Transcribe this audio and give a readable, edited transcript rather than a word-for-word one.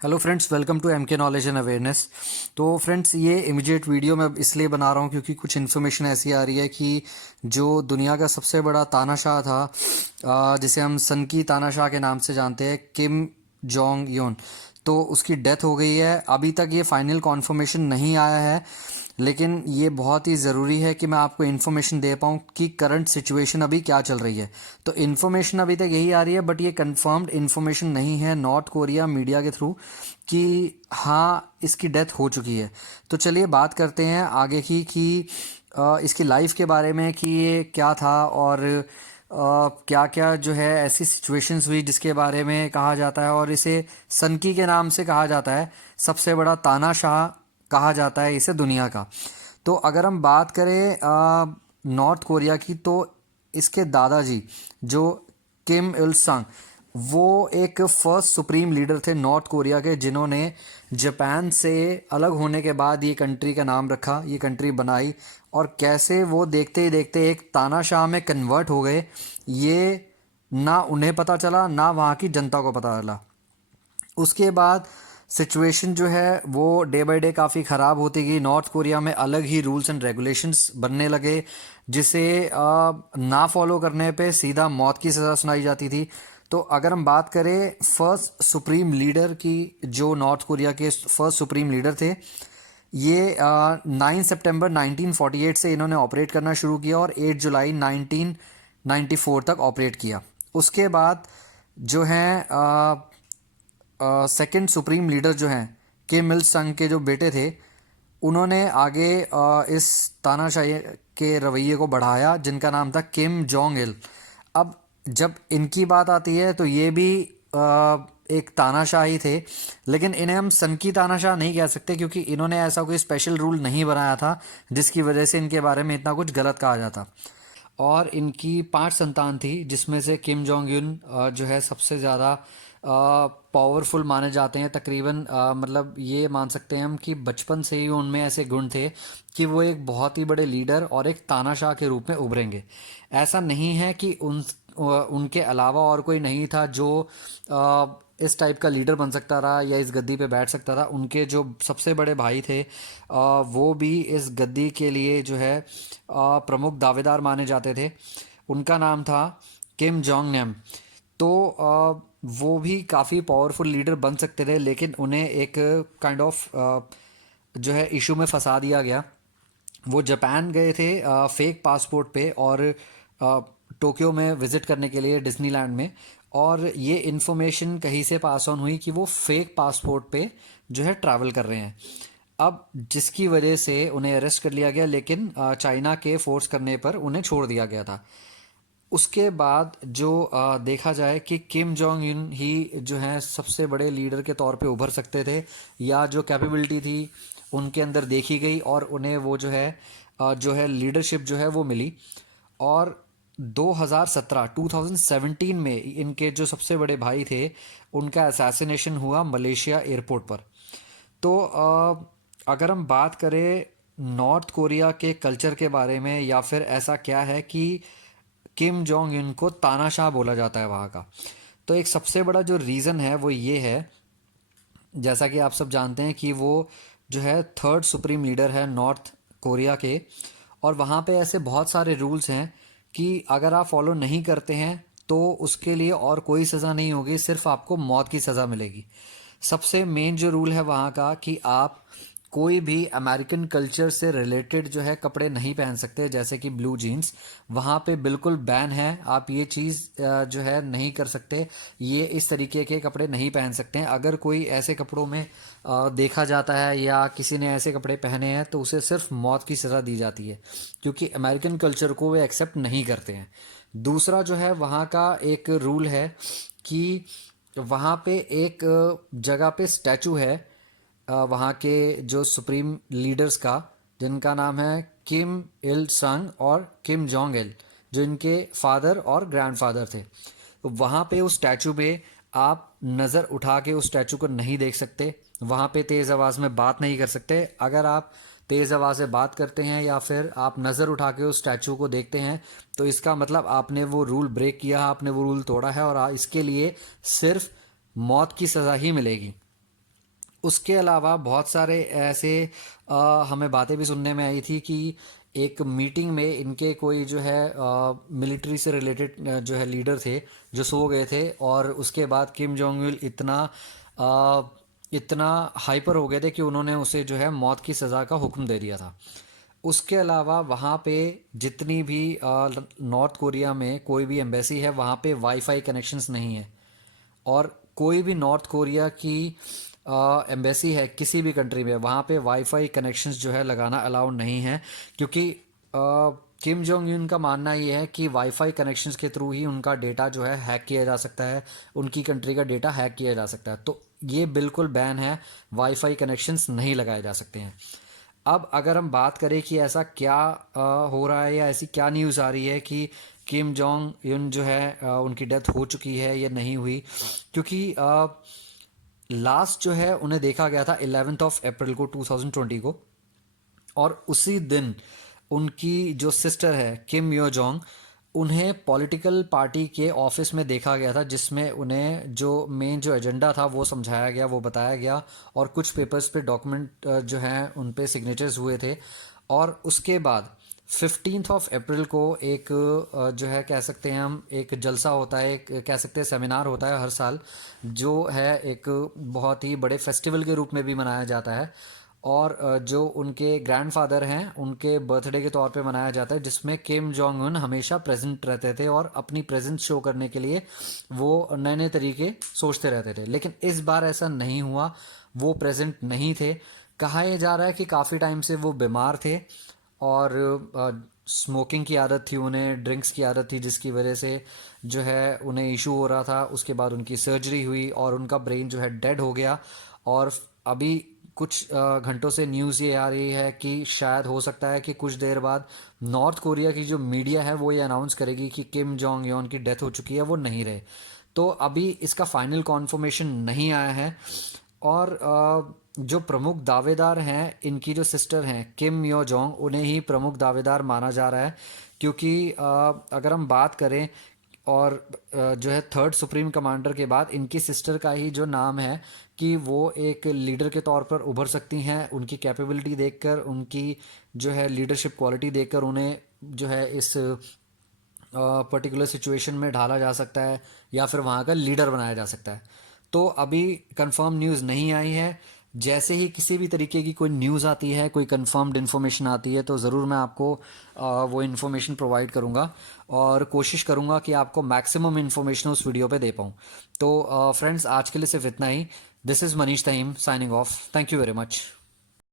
Hello friends, welcome to M K knowledge and awareness. तो friends, ये immediate video मैं इसलिए बना रहा हूँ क्योंकि कुछ इन्फॉर्मेशन ऐसी आ रही है कि जो दुनिया का सबसे बड़ा तानाशाह था, जिसे हम सन की तानाशाह के नाम से जानते हैं, किम जोंग यून, तो उसकी डेथ हो गई है। अभी तक ये फाइनल कॉन्फर्मेशन नहीं आया है, लेकिन ये बहुत ही ज़रूरी है कि मैं आपको इन्फॉर्मेशन दे पाऊँ कि करंट सिचुएशन अभी क्या चल रही है। तो इन्फॉर्मेशन अभी तक यही आ रही है, बट ये कंफर्म्ड इन्फॉर्मेशन नहीं है नॉर्थ कोरिया मीडिया के थ्रू कि हाँ, इसकी डेथ हो चुकी है। तो चलिए बात करते हैं आगे की कि इसकी लाइफ के बारे में कि ये क्या था और क्या क्या जो है ऐसी सिचुएशंस हुई जिसके बारे में कहा जाता है, और इसे सनकी के नाम से कहा जाता है। सबसे बड़ा तानाशाह कहा जाता है इसे दुनिया का। तो अगर हम बात करें नॉर्थ कोरिया की, तो इसके दादाजी जो किम इल संग, वो एक फर्स्ट सुप्रीम लीडर थे नॉर्थ कोरिया के, जिन्होंने जापान से अलग होने के बाद ये कंट्री का नाम रखा, ये कंट्री बनाई, और कैसे वो देखते ही देखते एक तानाशाह में कन्वर्ट हो गए, ये ना उन्हें पता चला ना वहाँ की जनता को पता चला। उसके बाद सिचुएशन जो है वो डे बाय डे काफ़ी ख़राब होती गई। नॉर्थ कोरिया में अलग ही रूल्स एंड रेगुलेशंस बनने लगे, जिसे ना फॉलो करने पे सीधा मौत की सज़ा सुनाई जाती थी। तो अगर हम बात करें फर्स्ट सुप्रीम लीडर की, जो नॉर्थ कोरिया के फर्स्ट सुप्रीम लीडर थे, ये 9 सितंबर 1948 से इन्होंने ऑपरेट करना शुरू किया और 8 जुलाई 1994 तक ऑपरेट किया। उसके बाद जो है सेकंड सुप्रीम लीडर जो हैं किम इल संग के जो बेटे थे, उन्होंने आगे इस तानाशाही के रवैये को बढ़ाया, जिनका नाम था किम जोंग इल। अब जब इनकी बात आती है तो ये भी एक तानाशाही थे, लेकिन इन्हें हम सन की तानाशाह नहीं कह सकते क्योंकि इन्होंने ऐसा कोई स्पेशल रूल नहीं बनाया था जिसकी वजह से इनके बारे में इतना कुछ गलत कहा जाता। और इनकी 5 संतान थी, जिसमें से किम जोंग यून जो है सबसे ज़्यादा पावरफुल माने जाते हैं। तकरीबन मतलब ये मान सकते हैं हम कि बचपन से ही उनमें ऐसे गुण थे कि वो एक बहुत ही बड़े लीडर और एक तानाशाह के रूप में उभरेंगे। ऐसा नहीं है कि उनके अलावा और कोई नहीं था जो इस टाइप का लीडर बन सकता रहा या इस गद्दी पे बैठ सकता था। उनके जो सबसे बड़े भाई थे, वो भी इस गद्दी के लिए जो है प्रमुख दावेदार माने जाते थे। उनका नाम था किम जोंग नैम। तो वो भी काफ़ी पावरफुल लीडर बन सकते थे, लेकिन उन्हें एक काइंड ऑफ जो है इशू में फंसा दिया गया। वो जापान गए थे फेक पासपोर्ट पे, और टोक्यो में विज़िट करने के लिए डिज्नीलैंड में, और ये इन्फॉर्मेशन कहीं से पास ऑन हुई कि वो फेक पासपोर्ट पे जो है ट्रैवल कर रहे हैं। अब जिसकी वजह से उन्हें अरेस्ट कर लिया गया, लेकिन चाइना के फोर्स करने पर उन्हें छोड़ दिया गया था। उसके बाद जो देखा जाए कि किम जोंग यून ही जो है सबसे बड़े लीडर के तौर पे उभर सकते थे, या जो कैपेबिलिटी थी उनके अंदर देखी गई, और उन्हें वो जो है लीडरशिप जो है वो मिली। और 2017 में इनके जो सबसे बड़े भाई थे, उनका असैसिनेशन हुआ मलेशिया एयरपोर्ट पर। तो अगर हम बात करें नॉर्थ कोरिया के कल्चर के बारे में, या फिर ऐसा क्या है कि किम जोंग उन को तानाशाह बोला जाता है वहाँ का, तो एक सबसे बड़ा जो रीज़न है वो ये है, जैसा कि आप सब जानते हैं कि वो जो है थर्ड सुप्रीम लीडर है नॉर्थ कोरिया के। और वहाँ पे ऐसे बहुत सारे रूल्स हैं कि अगर आप फॉलो नहीं करते हैं तो उसके लिए और कोई सज़ा नहीं होगी, सिर्फ आपको मौत की सज़ा मिलेगी। सबसे मेन जो रूल है वहाँ का कि आप कोई भी अमेरिकन कल्चर से रिलेटेड जो है कपड़े नहीं पहन सकते, जैसे कि ब्लू जीन्स वहाँ पे बिल्कुल बैन है। आप ये चीज़ जो है नहीं कर सकते, ये इस तरीके के कपड़े नहीं पहन सकते हैं। अगर कोई ऐसे कपड़ों में देखा जाता है या किसी ने ऐसे कपड़े पहने हैं तो उसे सिर्फ मौत की सज़ा दी जाती है, क्योंकि अमेरिकन कल्चर को वे एक्सेप्ट नहीं करते हैं। दूसरा जो है वहाँ का एक रूल है कि वहाँ पे एक जगह पे स्टैचू है वहाँ के जो सुप्रीम लीडर्स का, जिनका नाम है किम इल संग और किम जोंग इल, जो इनके फादर और ग्रैंडफादर थे। तो वहाँ पे उस स्टैचू पे आप नज़र उठा के उस स्टैचू को नहीं देख सकते, वहाँ पे तेज़ आवाज़ में बात नहीं कर सकते। अगर आप तेज़ आवाज़ से बात करते हैं या फिर आप नज़र उठा के उस स्टैचू को देखते हैं, तो इसका मतलब आपने वो रूल ब्रेक किया, आपने वो रूल तोड़ा है, और इसके लिए सिर्फ मौत की सज़ा ही मिलेगी। उसके अलावा बहुत सारे ऐसे हमें बातें भी सुनने में आई थी कि एक मीटिंग में इनके कोई जो है मिलिट्री से रिलेटेड जो है लीडर थे जो सो गए थे, और उसके बाद किम जोंग उल अ, इतना हाइपर हो गए थे कि उन्होंने उसे जो है मौत की सज़ा का हुक्म दे दिया था। उसके अलावा वहाँ पे जितनी भी नॉर्थ कोरिया में कोई भी एम्बेसी है वहाँ पे वाईफाई कनेक्शंस नहीं है, और कोई भी नॉर्थ कोरिया की एम्बेसी है किसी भी कंट्री में वहाँ पे वाईफाई कनेक्शंस जो है लगाना अलाउड नहीं है, क्योंकि किम जोंग यून का मानना ये है कि वाईफाई कनेक्शंस के थ्रू ही उनका डेटा जो है हैक किया जा सकता है, उनकी कंट्री का डेटा हैक किया जा सकता है। तो ये बिल्कुल बैन है, वाईफाई कनेक्शंस नहीं लगाए जा सकते हैं। अब अगर हम बात करें कि ऐसा क्या हो रहा है या ऐसी क्या न्यूज़ आ रही है कि किम जोंग यून जो है उनकी डेथ हो चुकी है या नहीं हुई, क्योंकि लास्ट जो है उन्हें देखा गया था 11 अप्रैल को 2020 को, और उसी दिन उनकी जो सिस्टर है किम यो जोंग, उन्हें पॉलिटिकल पार्टी के ऑफिस में देखा गया था, जिसमें उन्हें जो मेन जो एजेंडा था वो समझाया गया, वो बताया गया, और कुछ पेपर्स पे डॉक्यूमेंट जो हैं उन पे सिग्नेचर्स हुए थे। और उसके बाद 15 अप्रैल को एक जो है कह सकते हैं हम एक जलसा होता है, एक कह सकते हैं सेमिनार होता है हर साल, जो है एक बहुत ही बड़े फेस्टिवल के रूप में भी मनाया जाता है, और जो उनके ग्रैंडफादर हैं उनके बर्थडे के तौर पे मनाया जाता है, जिसमें किम जोंग उन हमेशा प्रेजेंट रहते थे और अपनी प्रेजेंस शो करने के लिए वो नए नए तरीके सोचते रहते थे। लेकिन इस बार ऐसा नहीं हुआ, वो प्रेजेंट नहीं थे। कहा यह जा रहा है कि काफ़ी टाइम से वो बीमार थे, और स्मोकिंग की आदत थी उन्हें, ड्रिंक्स की आदत थी, जिसकी वजह से जो है उन्हें इशू हो रहा था। उसके बाद उनकी सर्जरी हुई और उनका ब्रेन जो है डेड हो गया। और अभी कुछ घंटों से न्यूज़ ये आ रही है कि शायद हो सकता है कि कुछ देर बाद नॉर्थ कोरिया की जो मीडिया है वो ये अनाउंस करेगी कि किम जोंग योन की डेथ हो चुकी है, वो नहीं रहे। तो अभी इसका फाइनल कॉन्फर्मेशन नहीं आया है। और जो प्रमुख दावेदार हैं, इनकी जो सिस्टर हैं किम यो जोंग, उन्हें ही प्रमुख दावेदार माना जा रहा है, क्योंकि अगर हम बात करें और जो है थर्ड सुप्रीम कमांडर के बाद इनकी सिस्टर का ही जो नाम है कि वो एक लीडर के तौर पर उभर सकती हैं, उनकी कैपेबिलिटी देखकर, उनकी जो है लीडरशिप क्वालिटी देखकर उन्हें जो है इस पर्टिकुलर सिचुएशन में ढाला जा सकता है या फिर वहाँ का लीडर बनाया जा सकता है। तो अभी कंफर्म न्यूज़ नहीं आई है। जैसे ही किसी भी तरीके की कोई न्यूज़ आती है, कोई कंफर्म्ड इन्फॉर्मेशन आती है, तो ज़रूर मैं आपको वो इन्फॉर्मेशन प्रोवाइड करूँगा, और कोशिश करूँगा कि आपको मैक्सिमम इन्फॉर्मेशन उस वीडियो पे दे पाऊँ। तो फ्रेंड्स, आज के लिए सिर्फ इतना ही। This is Manish Tahim signing off. Thank you very much.